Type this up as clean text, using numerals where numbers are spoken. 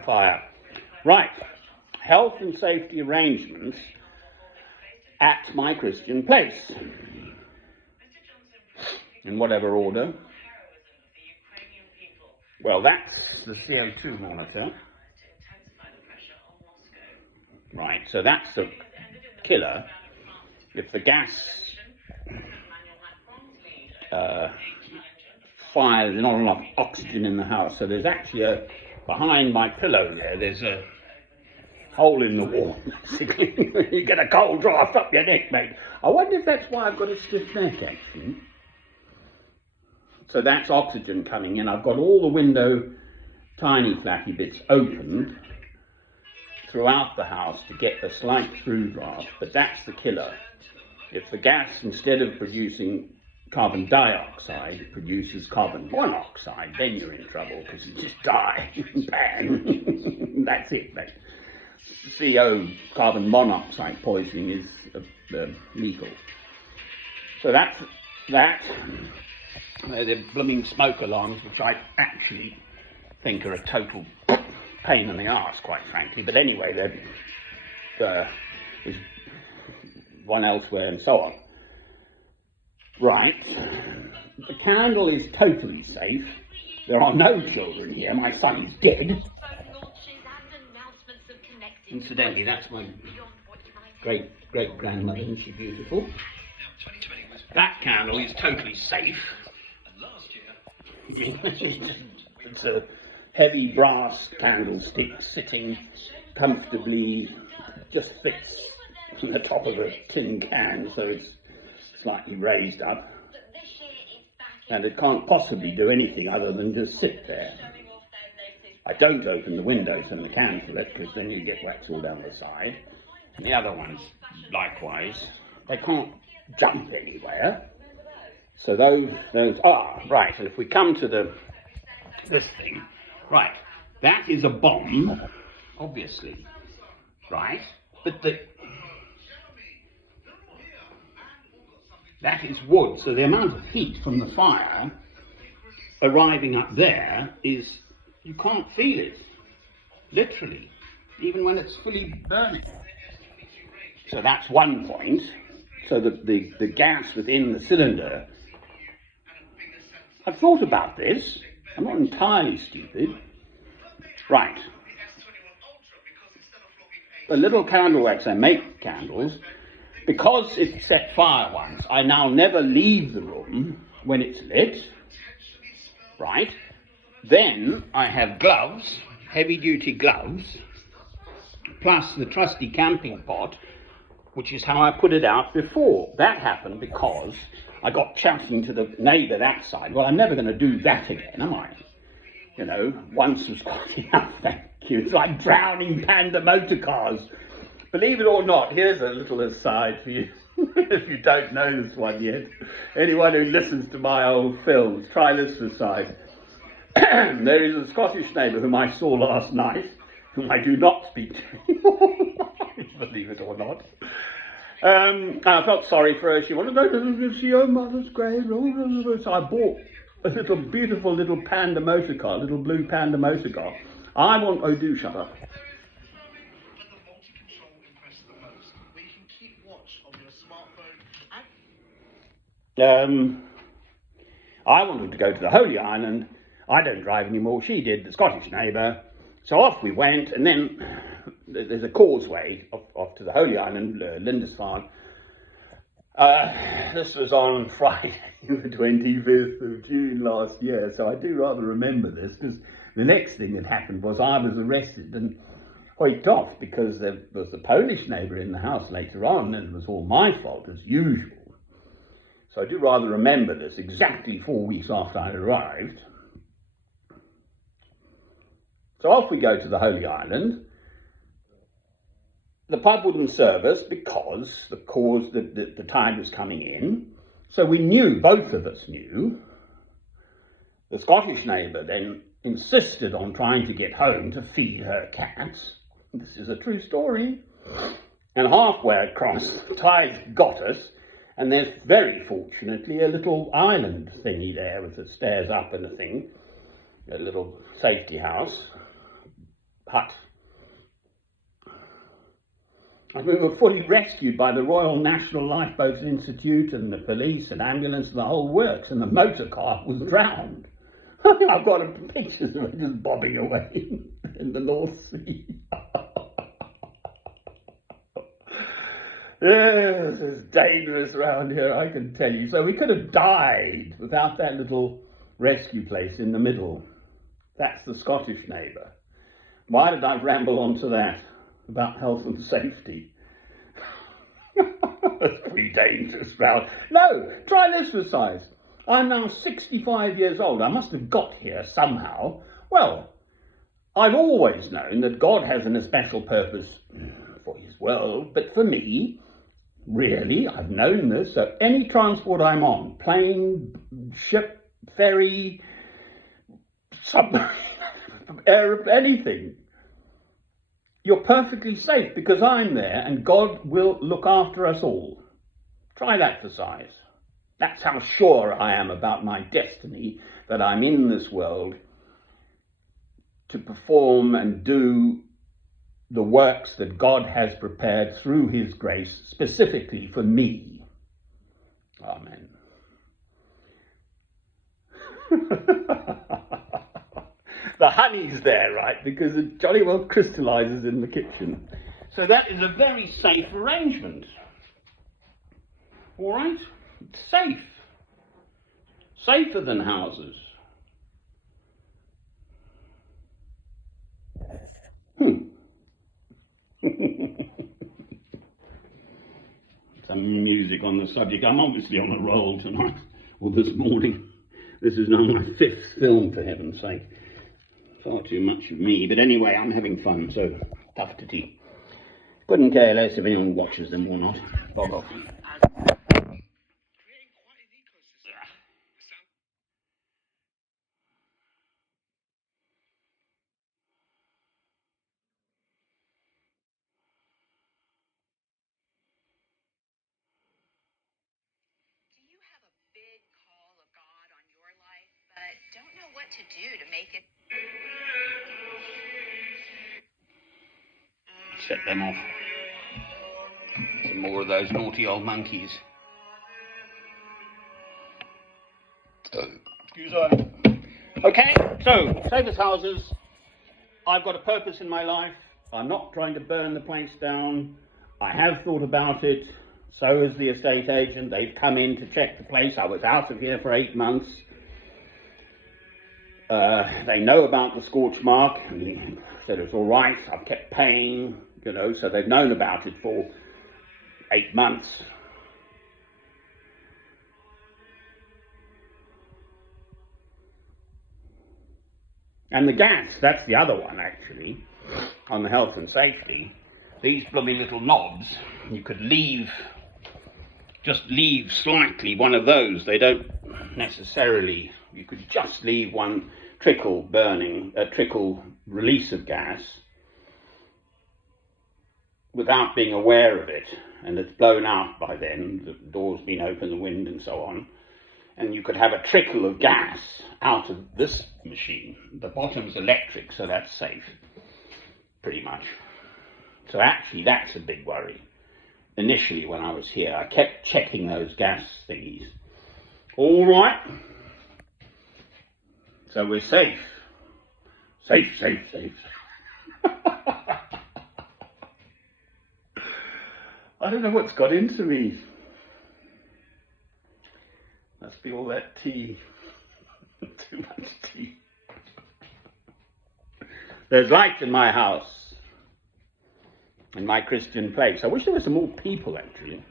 by fire. Right, health and safety arrangements at my Christian place, in whatever order. Well, that's the CO2 monitor. Right, so that's a killer. If the gas fires, there's not enough oxygen in the house, so there's actually behind my pillow there's a hole in the wall, basically. You get a cold draft up your neck, mate. I wonder if that's why I've got a stiff neck, actually. So that's oxygen coming in. I've got all the window tiny flappy bits opened throughout the house to get the slight through draft, but that's the killer. If the gas, instead of producing carbon dioxide, produces carbon monoxide, then you're in trouble because you just die. Bang. That's it, mate. CO, carbon monoxide poisoning is lethal. So that's that. They're blooming smoke alarms, which I actually think are a total pain in the arse, quite frankly. But anyway, there's one elsewhere and so on. Right. The candle is totally safe. There are no children here. My son's dead. Incidentally, that's my great-great-grandmother, isn't she beautiful? That candle is totally safe. It's a heavy brass candlestick sitting comfortably, just fits on the top of a tin can, so it's slightly raised up. And it can't possibly do anything other than just sit there. I don't open the windows and the can for it, because then you get wax all down the side. And the other ones, likewise, they can't jump anywhere. So those right. And if we come to this thing, right, that is a bomb, obviously, right? But that is wood, so the amount of heat from the fire arriving up there is, you can't feel it, literally, even when it's fully burning. So that's one point. So the gas within the cylinder, I've thought about this, I'm not entirely stupid. Right. The little candle wax, I make candles, because it set fire once, I now never leave the room when it's lit, right? Then I have gloves, heavy-duty gloves, plus the trusty camping pot, which is how I put it out before. That happened because I got chatting to the neighbour that side. Well, I'm never going to do that again, am I? You know, once was quite enough, thank you. It's like drowning panda motor cars. Believe it or not, here's a little aside for you, if you don't know this one yet. Anyone who listens to my old films, try this aside. There is a Scottish neighbour whom I saw last night, whom I do not speak to anymore, believe it or not. I felt sorry for her. She wanted to go to see her mother's grave. So I bought a beautiful little panda motor car, little blue panda motor car. Do shut up. I wanted to go to the Holy Island. I don't drive anymore. She did, the Scottish neighbour. So off we went, and then there's a causeway off to the Holy Island, Lindisfarne. This was on Friday, the 25th of June last year, so I do rather remember this, because the next thing that happened was I was arrested and hoiked off, because there was the Polish neighbour in the house later on, and it was all my fault, as usual. So I do rather remember this, exactly 4 weeks after I arrived. So off we go to the Holy Island. The pub wouldn't serve us because the tide was coming in. So we knew, both of us knew. The Scottish neighbour then insisted on trying to get home to feed her cats. This is a true story. And halfway across, the tide got us. And there's very fortunately a little island thingy there with the stairs up and a thing, a little safety house, hut. And we were fully rescued by the Royal National Lifeboats Institute and the police and ambulance and the whole works, and the motor car was drowned. I've got pictures of it just bobbing away in the North Sea. Yes, it's dangerous around here, I can tell you. So we could have died without that little rescue place in the middle. That's the Scottish neighbour. Why did I ramble on to that about health and safety? That's pretty dangerous round. No, try this for size. I'm now 65 years old. I must have got here somehow. Well, I've always known that God has an especial purpose for his world, but for me, really, I've known this. So any transport I'm on, plane, ship, ferry, submarine, anything, you're perfectly safe because I'm there and God will look after us all. Try that for size. That's how sure I am about my destiny, that I'm in this world to perform and do the works that God has prepared through his grace, specifically for me. Amen. The honey's there, right, because it jolly well crystallizes in the kitchen. So that is a very safe arrangement. All right? It's safe. Safer than houses. Some music on the subject. I'm obviously on a roll tonight, or this morning. This is now my 5th film, for heaven's sake. Far too much of me, but anyway, I'm having fun, so tough to tea. Couldn't care less if anyone watches them or not. Bog off. Big call of God on your life, but don't know what to do to make it. Set them off. Some more of those naughty old monkeys. Excuse me. Okay, so safest houses. I've got a purpose in my life. I'm not trying to burn the place down. I have thought about it. So has the estate agent. They've come in to check the place. I was out of here for 8 months. They know about the scorch mark. And he said it's all right. I've kept paying, so they've known about it for 8 months. And the gas, that's the other one actually, on the health and safety. These blooming little knobs, you could just leave slightly one of those. They don't necessarily, you could just leave one trickle burning, a trickle release of gas without being aware of it. And it's blown out by then, the door's been open, the wind and so on. And you could have a trickle of gas out of this machine. The bottom's electric, so that's safe, pretty much. So actually, that's a big worry. Initially, when I was here, I kept checking those gas thingies. All right. So we're safe. Safe, safe, safe. I don't know what's got into me. Must be all that tea. Too much tea. There's light in my house, in my Christian place. I wish there were some more people, actually.